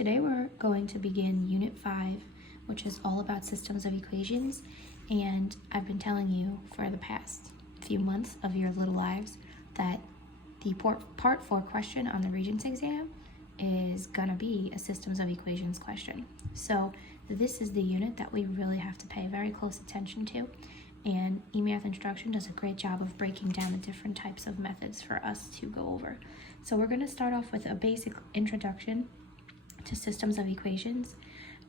today we're going to begin Unit 5, which is all about systems of equations. And I've been telling you for the past few months of your little lives that the Part 4 question on the Regents exam is gonna be a systems of equations question. So this is the unit that we really have to pay very close attention to. And eMath Instruction does a great job of breaking down the different types of methods for us to go over. So we're going to start off with a basic introduction to systems of equations.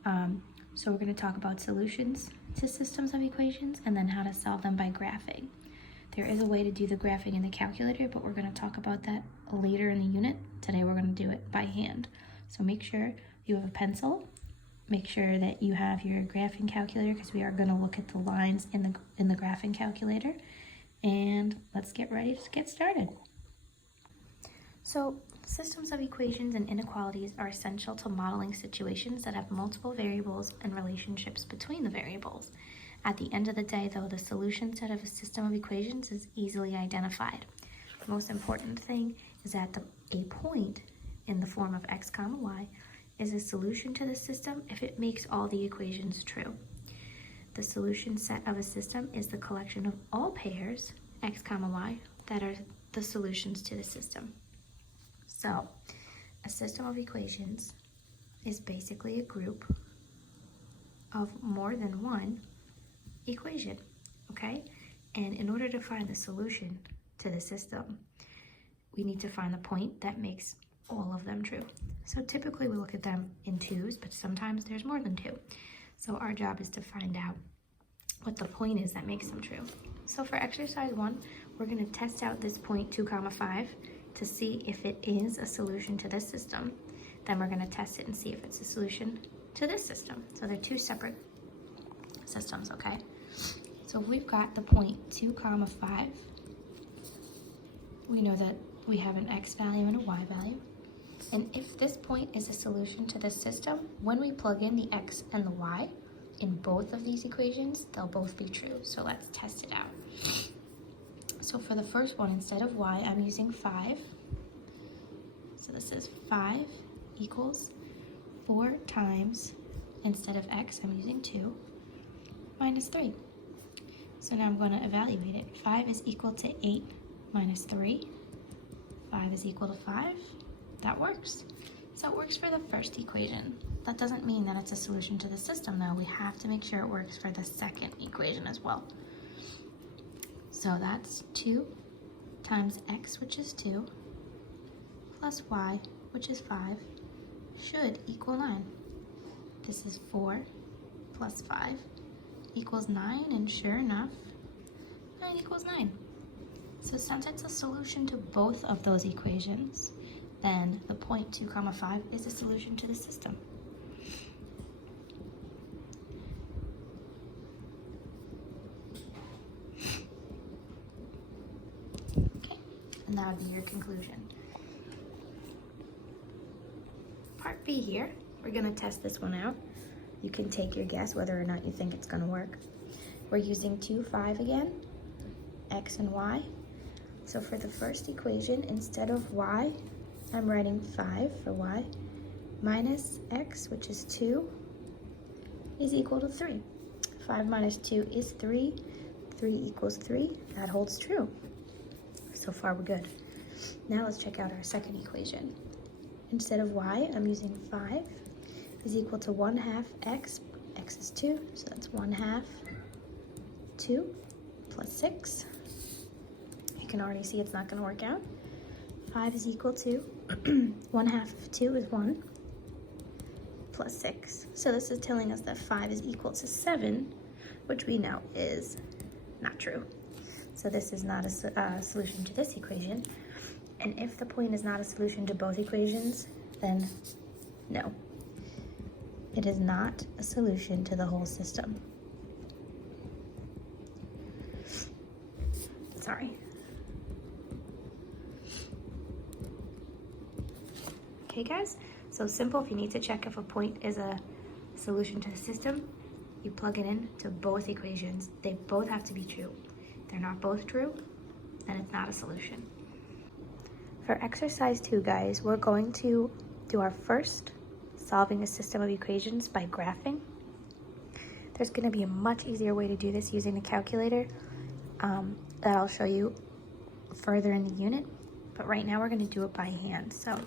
So we're going to talk about solutions to systems of equations and then how to solve them by graphing. There is a way to do the graphing in the calculator, but we're going to talk about that later in the unit. Today we're going to do it by hand. So make sure you have a pencil. Make sure that you have your graphing calculator because we are going to look at the lines in the graphing calculator. And let's get ready to get started. So systems of equations and inequalities are essential to modeling situations that have multiple variables and relationships between the variables. At the end of the day, though, the solution set of a system of equations is easily identified. The most important thing is that a point in the form of x comma y is a solution to the system if it makes all the equations true. The solution set of a system is the collection of all pairs, x comma y, that are the solutions to the system. So, a system of equations is basically a group of more than one equation, okay? And in order to find the solution to the system, we need to find the point that makes all of them true. So typically we look at them in twos, but sometimes there's more than two. So our job is to find out what the point is that makes them true. So for exercise 1, we're going to test out this point 2 comma 5 to see if it is a solution to this system. Then we're going to test it and see if it's a solution to this system. So they're two separate systems, okay? So if we've got the point 2 comma 5, we know that we have an x value and a y value. And if this point is a solution to this system, when we plug in the x and the y in both of these equations, they'll both be true. So let's test it out. So for the first one, instead of y, I'm using 5. So this is 5 equals 4 times, instead of x, I'm using 2, minus 3. So now I'm going to evaluate it. 5 is equal to 8 minus 3. 5 is equal to 5. That works. So it works for the first equation. That doesn't mean that it's a solution to the system, though. We have to make sure it works for the second equation as well. So that's 2 times x, which is 2, plus y, which is 5, should equal 9. This is 4 plus 5 equals 9, and sure enough, 9 equals 9. So since it's a solution to both of those equations, then the point 2 comma 5 is a solution to the system. Okay, and that would be your conclusion. Part B here, we're going to test this one out. You can take your guess whether or not you think it's going to work. We're using 2, 5 again, x and y. So for the first equation, instead of y, I'm writing 5 for y, minus x, which is 2, is equal to 3. 5 minus 2 is 3. 3 equals 3. That holds true. So far, we're good. Now let's check out our second equation. Instead of y, I'm using 5 is equal to 1/2 x. X is 2, so that's 1/2 2 plus 6. You can already see it's not going to work out. 5 is equal to 1/2 of 2 is 1 plus 6. So this is telling us that 5 is equal to 7, which we know is not true. So this is not a solution to this equation. And if the point is not a solution to both equations, then no. It is not a solution to the whole system. Sorry. Okay guys, so simple. If you need to check if a point is a solution to the system, you plug it in to both equations. They both have to be true. If they're not both true, then it's not a solution. For exercise 2, guys, we're going to do our first solving a system of equations by graphing. There's going to be a much easier way to do this using the calculator that I'll show you further in the unit, but right now we're going to do it by hand. So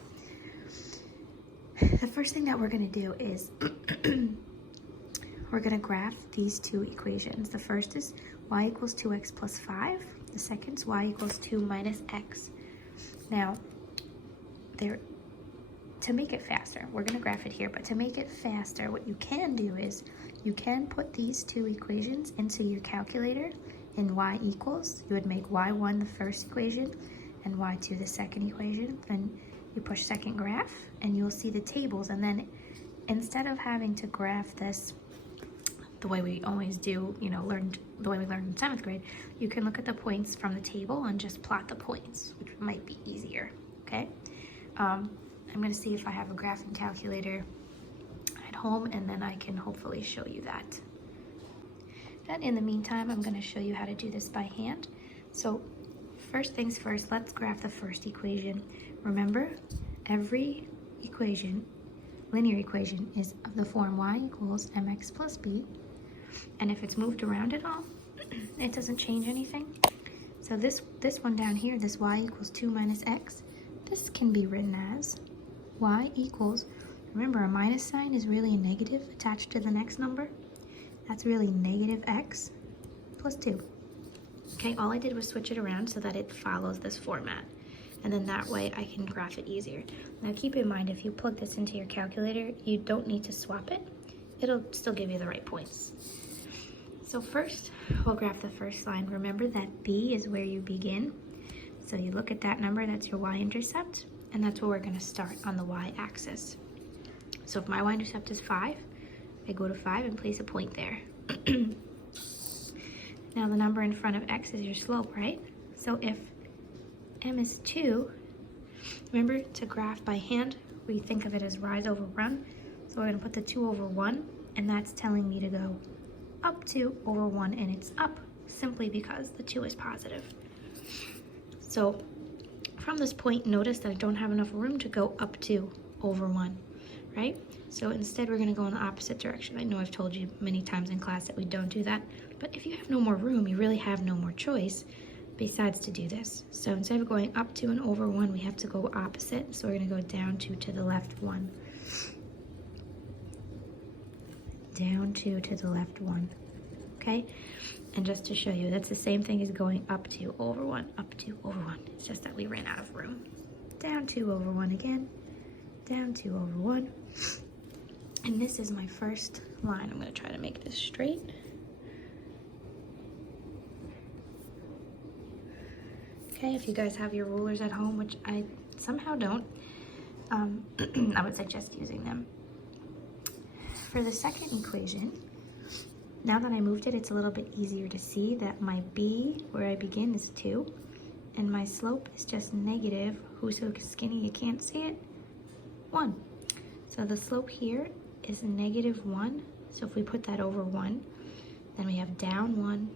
the first thing that we're going to do is we're going to graph these two equations. The first is y equals 2x plus 5. The second is y equals 2 minus x. Now, to make it faster, we're going to graph it here, but to make it faster, what you can do is you can put these two equations into your calculator in y equals. You would make y1 the first equation and y2 the second equation, and you push second graph and you'll see the tables, and then instead of having to graph this the way we always do, the way we learned in 7th grade, you can look at the points from the table and just plot the points, which might be easier, okay? I'm going to see if I have a graphing calculator at home, and then I can hopefully show you that. But in the meantime, I'm going to show you how to do this by hand. So first things first, let's graph the first equation. Remember, every equation, linear equation, is of the form y equals mx plus b. And if it's moved around at all, it doesn't change anything. So this one down here, this y equals 2 minus x, this can be written as y equals, remember a minus sign is really a negative attached to the next number. That's really negative x plus 2. Okay, all I did was switch it around so that it follows this format. And then that way I can graph it easier. Now keep in mind, if you plug this into your calculator, you don't need to swap it. It'll still give you the right points. So first, we'll graph the first line. Remember that B is where you begin. So you look at that number, that's your y-intercept, and that's where we're going to start on the y-axis. So if my y-intercept is 5, I go to 5 and place a point there. Now the number in front of x is your slope, right? So if m is 2, remember to graph by hand, we think of it as rise over run. So we're going to put the 2 over 1, and that's telling me to go up 2 over 1, and it's up simply because the 2 is positive. So from this point, notice that I don't have enough room to go up 2 over 1, right? So instead we're going to go in the opposite direction. I know I've told you many times in class that we don't do that, but if you have no more room, you really have no more choice besides to do this. So instead of going up 2 and over 1, we have to go opposite. So we're going to go down 2 to the left 1. Down 2 to the left 1. Okay? And just to show you, that's the same thing as going up 2 over 1, up 2 over 1. It's just that we ran out of room. Down 2 over 1 again. Down 2 over 1. And this is my first line. I'm going to try to make this straight. Okay, if you guys have your rulers at home, which I somehow don't, I would suggest using them. For the second equation, now that I moved it, it's a little bit easier to see that my B, where I begin, is 2, and my slope is just negative, who's so skinny you can't see it, 1. So the slope here is negative 1, so if we put that over 1, then we have down 1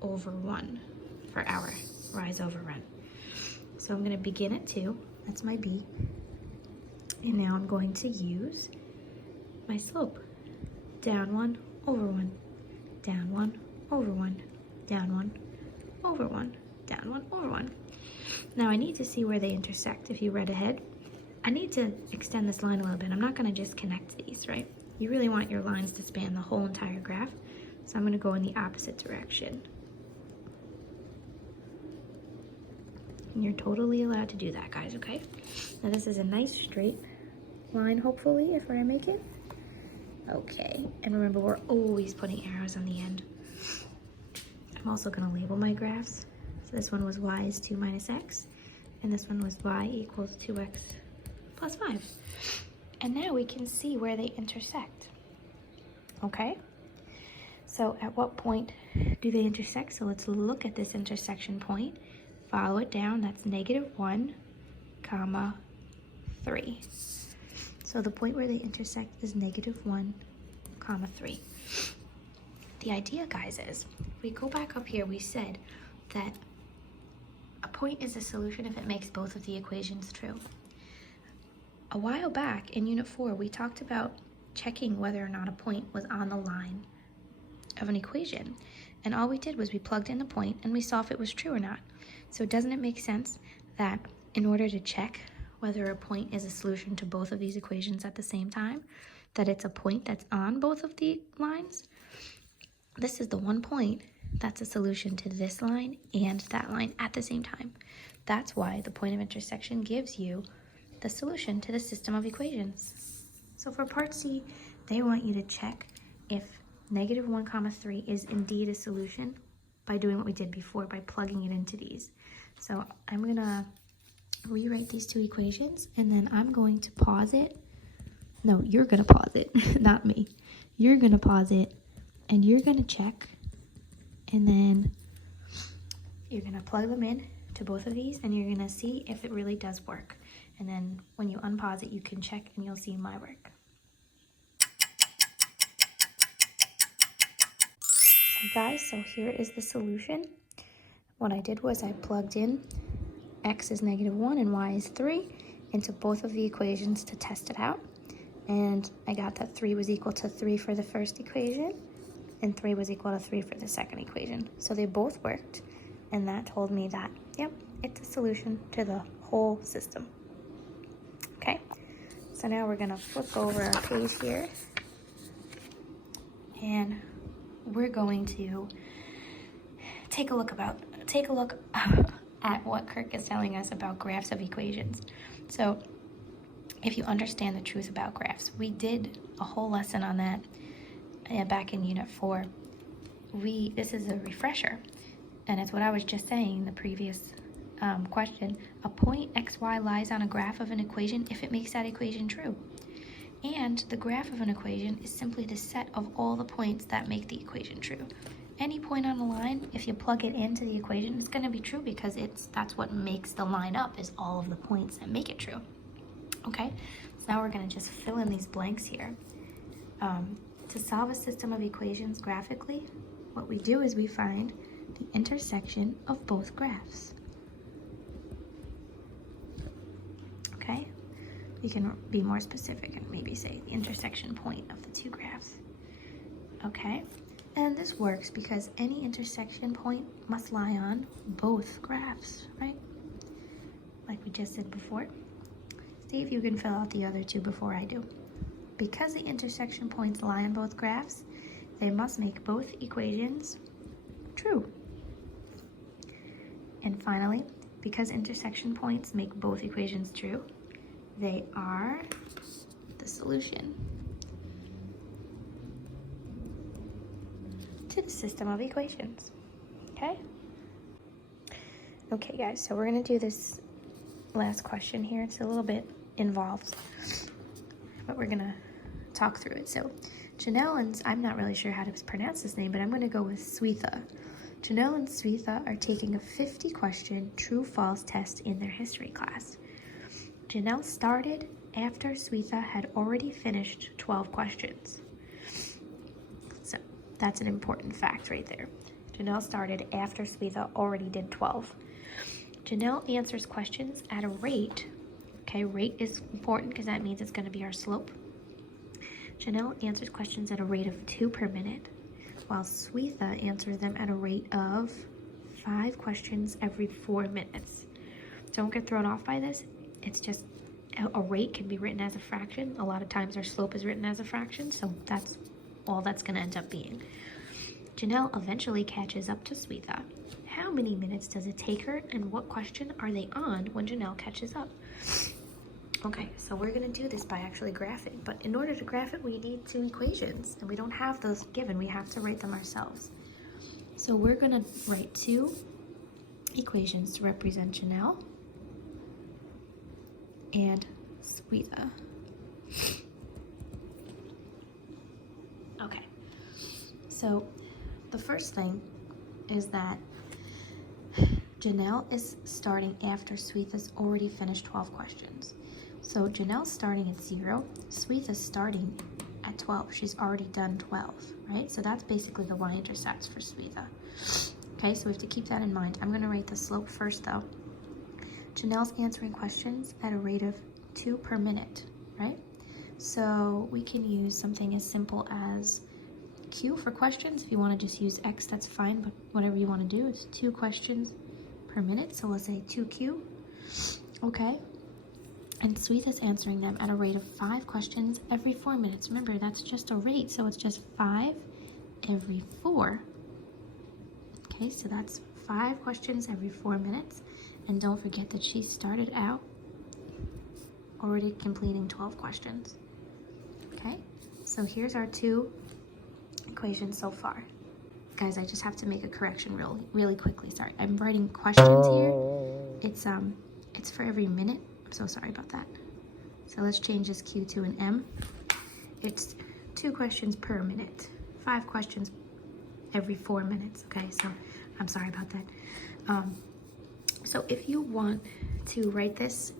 over 1 for our rise over run. So I'm going to begin at 2, that's my B, and now I'm going to use my slope, down 1 over 1, down 1 over 1, down 1 over 1, down 1 over 1. Now I need to see where they intersect. If you read ahead, I need to extend this line a little bit. I'm not going to just connect these, right? You really want your lines to span the whole entire graph, so I'm going to go in the opposite direction. And you're totally allowed to do that, guys, okay? Now this is a nice straight line, hopefully, if I make it. Okay, and remember, we're always putting arrows on the end. I'm also going to label my graphs. So this one was y is 2 minus x, and this one was y equals 2x plus 5. And now we can see where they intersect. Okay? So at what point do they intersect? So let's look at this intersection point. Follow it down. That's negative 1, comma 3. So the point where they intersect is negative 1, comma 3. The idea, guys, is we go back up here, we said that a point is a solution if it makes both of the equations true. a while back in Unit 4, we talked about checking whether or not a point was on the line of an equation. And all we did was we plugged in a point and we saw if it was true or not. So doesn't it make sense that in order to check whether a point is a solution to both of these equations at the same time, that it's a point that's on both of the lines? This is the one point that's a solution to this line and that line at the same time. That's why the point of intersection gives you the solution to the system of equations. So for part C, they want you to check if -1, 3 is indeed a solution by doing what we did before, by plugging it into these. So I'm gonna rewrite these two equations and then I'm going to pause it. No, you're gonna pause it, not me. You're gonna pause it and you're gonna check, and then you're gonna plug them in to both of these and you're gonna see if it really does work. And then when you unpause it, you can check and you'll see my work. So guys, so here is the solution. What I did was I plugged in x is -1 and y is 3 into both of the equations to test it out. And I got that 3 was equal to 3 for the first equation and 3 was equal to 3 for the second equation. So they both worked, and that told me that, yep, it's a solution to the whole system. Okay, so now we're gonna flip over our page here, and we're going to take a look at what Kirk is telling us about graphs of equations. So if you understand the truth about graphs, we did a whole lesson on that back in Unit 4. This is a refresher, and it's what I was just saying in the previous question. A point xy lies on a graph of an equation if it makes that equation true. And the graph of an equation is simply the set of all the points that make the equation true. Any point on the line, if you plug it into the equation, it's going to be true because that's what makes the line up, is all of the points that make it true. Okay, so now we're going to just fill in these blanks here. To solve a system of equations graphically, what we do is we find the intersection of both graphs. Okay, we can be more specific and maybe say the intersection point of the two graphs. Okay, and this works because any intersection point must lie on both graphs, right? Like we just did before. See if you can fill out the other two before I do. Because the intersection points lie on both graphs, they must make both equations true. And finally, because intersection points make both equations true, they are the solution to the system of equations. Okay? Okay, guys, so we're going to do this last question here. It's a little bit involved, but we're going to talk through it. So Janelle and I'm not really sure how to pronounce this name, but I'm going to go with Swetha. Janelle and Swetha are taking a 50-question true-false test in their history class. Janelle started after Swetha had already finished 12 questions. So that's an important fact right there. Janelle started after Swetha already did 12. Janelle answers questions at a rate. Okay, rate is important because that means it's going to be our slope. Janelle answers questions at a rate of 2 per minute, while Swetha answers them at a rate of 5 questions every 4 minutes. Don't get thrown off by this. It's just a rate can be written as a fraction. A lot of times our slope is written as a fraction, so that's all that's going to end up being. Janelle eventually catches up to Swetha. How many minutes does it take her, and what question are they on when Janelle catches up? Okay, so we're going to do this by actually graphing, but in order to graph it, we need 2 equations, and we don't have those given. We have to write them ourselves. So we're going to write 2 equations to represent Janelle and Swetha. Okay, so the first thing is that Janelle is starting after Swetha's already finished 12 questions. So Janelle's starting at 0, Swetha's starting at 12. She's already done 12, right? So that's basically the y-intercepts for Swetha. Okay, so we have to keep that in mind. I'm going to write the slope first, though. Janelle's answering questions at a rate of 2 per minute, right? So we can use something as simple as Q for questions. If you want to just use X, that's fine, but whatever you want to do, it's 2 questions per minute. So let's say 2Q, okay? And Sweetha's answering them at a rate of 5 questions every 4 minutes. Remember, that's just a rate, so it's just 5 every 4. Okay, so that's 5 questions every 4 minutes. And don't forget that she started out already completing 12 questions. Okay, so here's our 2 equations so far. Guys, I just have to make a correction really quickly. Sorry, I'm writing questions here. It's for every minute. I'm so sorry about that. So let's change this Q to an M. It's 2 questions per minute, 5 questions every 4 minutes. Okay, so I'm sorry about that. So if you want to write this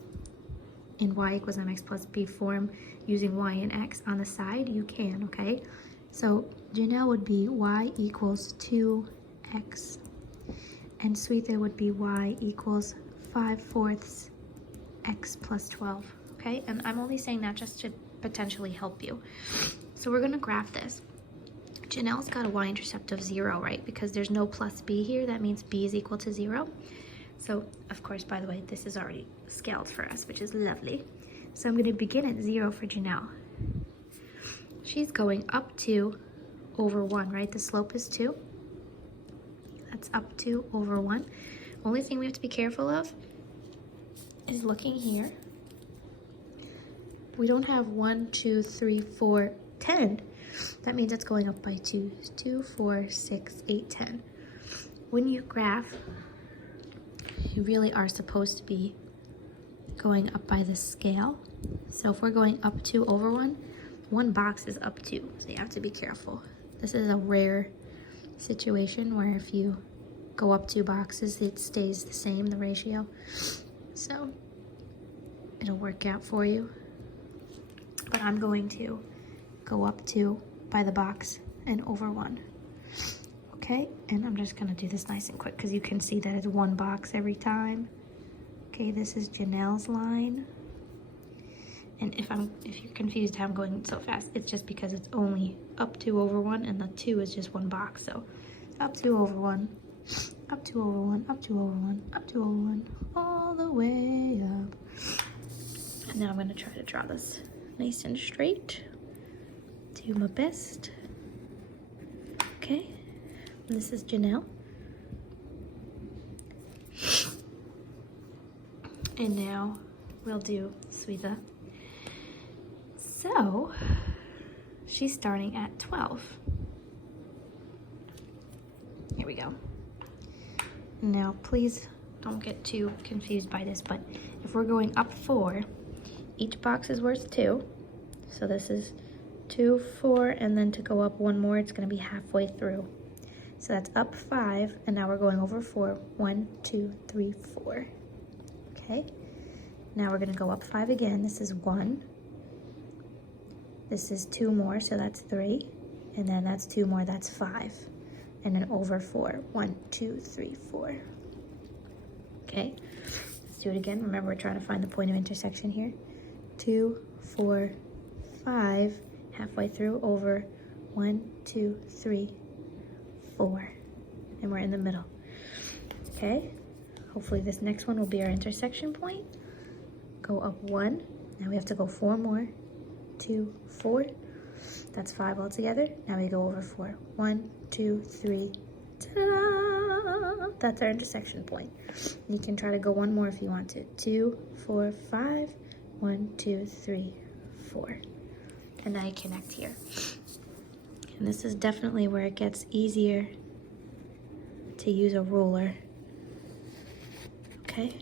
in y equals mx plus b form using y and x on the side, you can, okay? So Janelle would be y equals 2x, and Sweetha would be y equals 5/4 x plus 12, okay? And I'm only saying that just to potentially help you. So we're gonna graph this. Janelle's got a y-intercept of 0, right? Because there's no plus b here, that means b is equal to 0. So, of course, by the way, this is already scaled for us, which is lovely. So I'm gonna begin at 0 for Janelle. She's going up to over 1, right? The slope is 2. That's up to over 1. Only thing we have to be careful of is looking here. We don't have 1, 2, 3, 4, 10. That means it's going up by 2. 2, 4, 6, 8, 10. When you graph, you really are supposed to be going up by the scale. So if we're going up 2 over 1, one box is up 2. So you have to be careful. This is a rare situation where if you go up 2 boxes, it stays the same, the ratio. So it'll work out for you. But I'm going to go up 2 by the box and over 1. Okay, and I'm just gonna do this nice and quick because you can see that it's 1 box every time. Okay, this is Janelle's line. And if you're confused how I'm going so fast, it's just because it's only up 2 over 1 and the 2 is just 1 box. So up 2 over 1, up 2 over 1, up 2 over 1, up 2 over 1, all the way up. And now I'm gonna try to draw this nice and straight. Do my best. Okay, and this is Janelle. And now we'll do Sweetha. So she's starting at 12. Here we go. Now please don't get too confused by this, but if we're going up 4, each box is worth 2. So this is 2, 4, and then to go up 1 more, it's gonna be halfway through. So that's up 5, and now we're going over 4. 1, 2, 3, 4. Okay, now we're gonna go up 5 again. This is 1. This is 2 more, so that's 3. And then that's 2 more, that's 5. And then over 4. 1, 2, 3, 4. Okay, let's do it again. Remember, we're trying to find the point of intersection here. 2, 4, 5. Halfway through, over 1, 2, 3, 4. And we're in the middle. Okay, hopefully this next one will be our intersection point. Go up 1. Now we have to go 4 more. 2, 4. That's 5 altogether. Now we go over 4. 1, 2, 3. Ta-da! That's our intersection point. You can try to go 1 more if you want to. 2, 4, 5. 1, 2, 3, 4. And now you connect here. And this is definitely where it gets easier to use a ruler. Okay?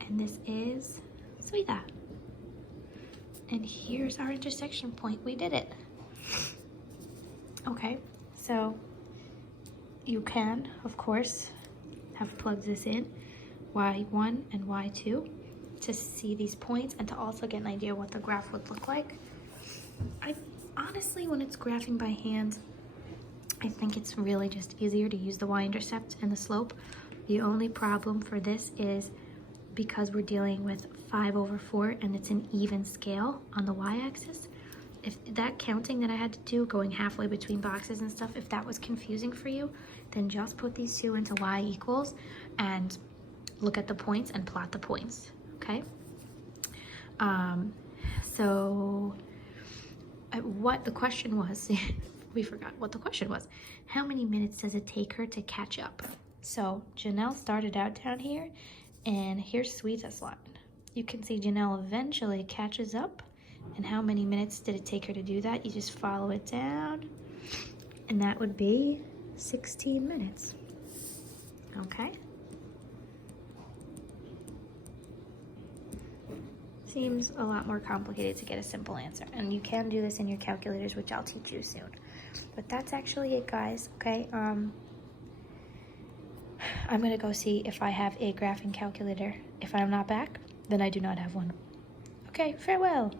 And this is Sweetha. And here's our intersection point. We did it. Okay, so you can, of course, have plugged this in, y1 and y2, to see these points and to also get an idea what the graph would look like. I honestly, when it's graphing by hand, I think it's really just easier to use the y-intercept and the slope. The only problem for this is because we're dealing with 5/4 and it's an even scale on the y-axis, if that counting that I had to do, going halfway between boxes and stuff, if that was confusing for you, then just put these two into y equals and look at the points and plot the points, okay? So what the question was, we forgot what the question was. How many minutes does it take her to catch up? So Janelle started out down here, and here's Sweeta's line. You can see Janelle eventually catches up, and how many minutes did it take her to do that? You just follow it down, and that would be 16 minutes, okay? Seems a lot more complicated to get a simple answer, and you can do this in your calculators, which I'll teach you soon. But that's actually it, guys, okay? I'm gonna go see if I have a graphing calculator. If I'm not back, then I do not have one. Okay, farewell.